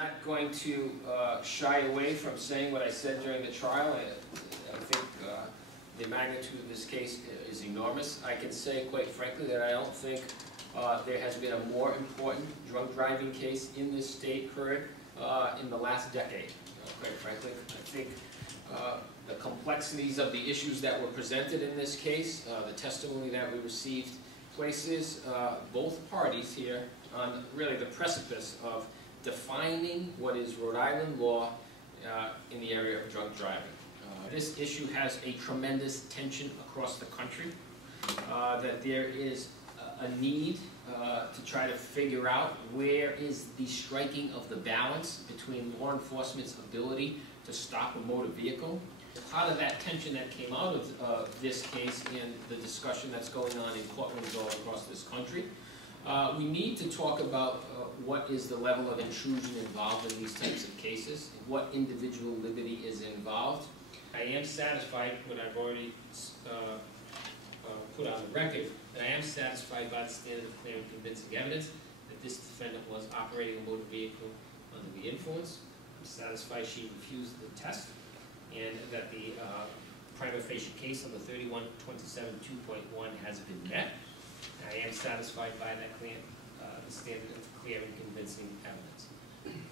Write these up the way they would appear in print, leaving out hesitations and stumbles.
not going to shy away from saying what I said during the trial. I think the magnitude of this case is enormous. I can say, quite frankly, that I don't think there has been a more important drunk driving case in this state heard in the last decade. Quite frankly, I think the complexities of the issues that were presented in this case, the testimony that we received, places both parties here on really the precipice of defining what is Rhode Island law in the area of drunk driving. This issue has a tremendous tension across the country, that there is a need to try to figure out where is the striking of the balance between law enforcement's ability to stop a motor vehicle. Part of that tension that came out of this case and the discussion that's going on in courtrooms all across this country. We need to talk about what is the level of intrusion involved in these types of cases, what individual liberty is involved. I am satisfied, what I've already put on the record, that I am satisfied by the standard of clear and convincing evidence that this defendant was operating a motor vehicle under the influence. I'm satisfied she refused the test, and that the prima facie case on the 3127-2.1 has been met. I am satisfied by that the standard of clear and convincing evidence.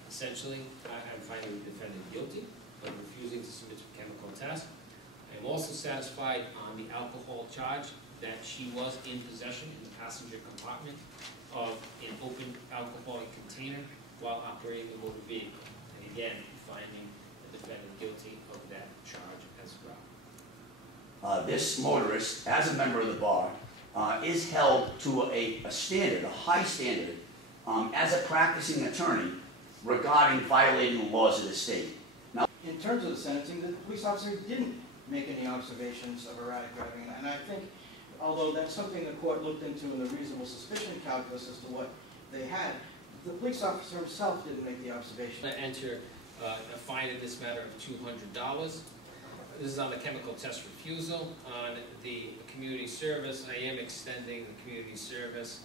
Essentially, I'm finding the defendant guilty of refusing to submit to a chemical test. I am also satisfied on the alcohol charge that she was in possession in the passenger compartment of an open alcoholic container while operating the motor vehicle. And again, finding the defendant guilty of that charge as well. This motorist, as a member of the bar, is held to a standard, a high standard, as a practicing attorney regarding violating the laws of the state. Now, in terms of the sentencing, the police officer didn't make any observations of erratic driving, and I think, although that's something the court looked into in the reasonable suspicion calculus as to what they had, the police officer himself didn't make the observation. I enter a fine in this matter of $200. This is on the chemical test refusal. On the community service, I am extending the community service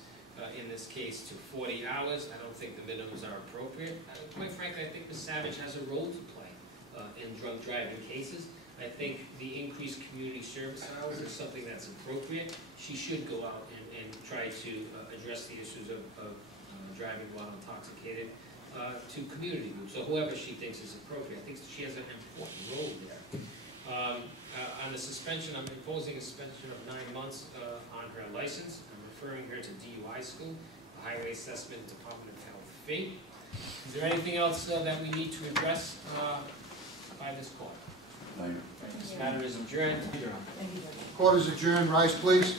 in this case to 40 hours. I don't think the minimums are appropriate. Quite frankly, I think Ms. Savage has a role to play in drunk driving cases. I think the increased community service hours is something that's appropriate. She should go out and try to address the issues of driving while intoxicated to community groups, or whoever she thinks is appropriate. I think she has an important role there. On the suspension, I'm imposing a suspension of 9 months on her license. I'm referring her to DUI school, the Highway Assessment Department of Health fee. Is there anything else that we need to address by this court? This matter is adjourned. Court is adjourned. Rise, please.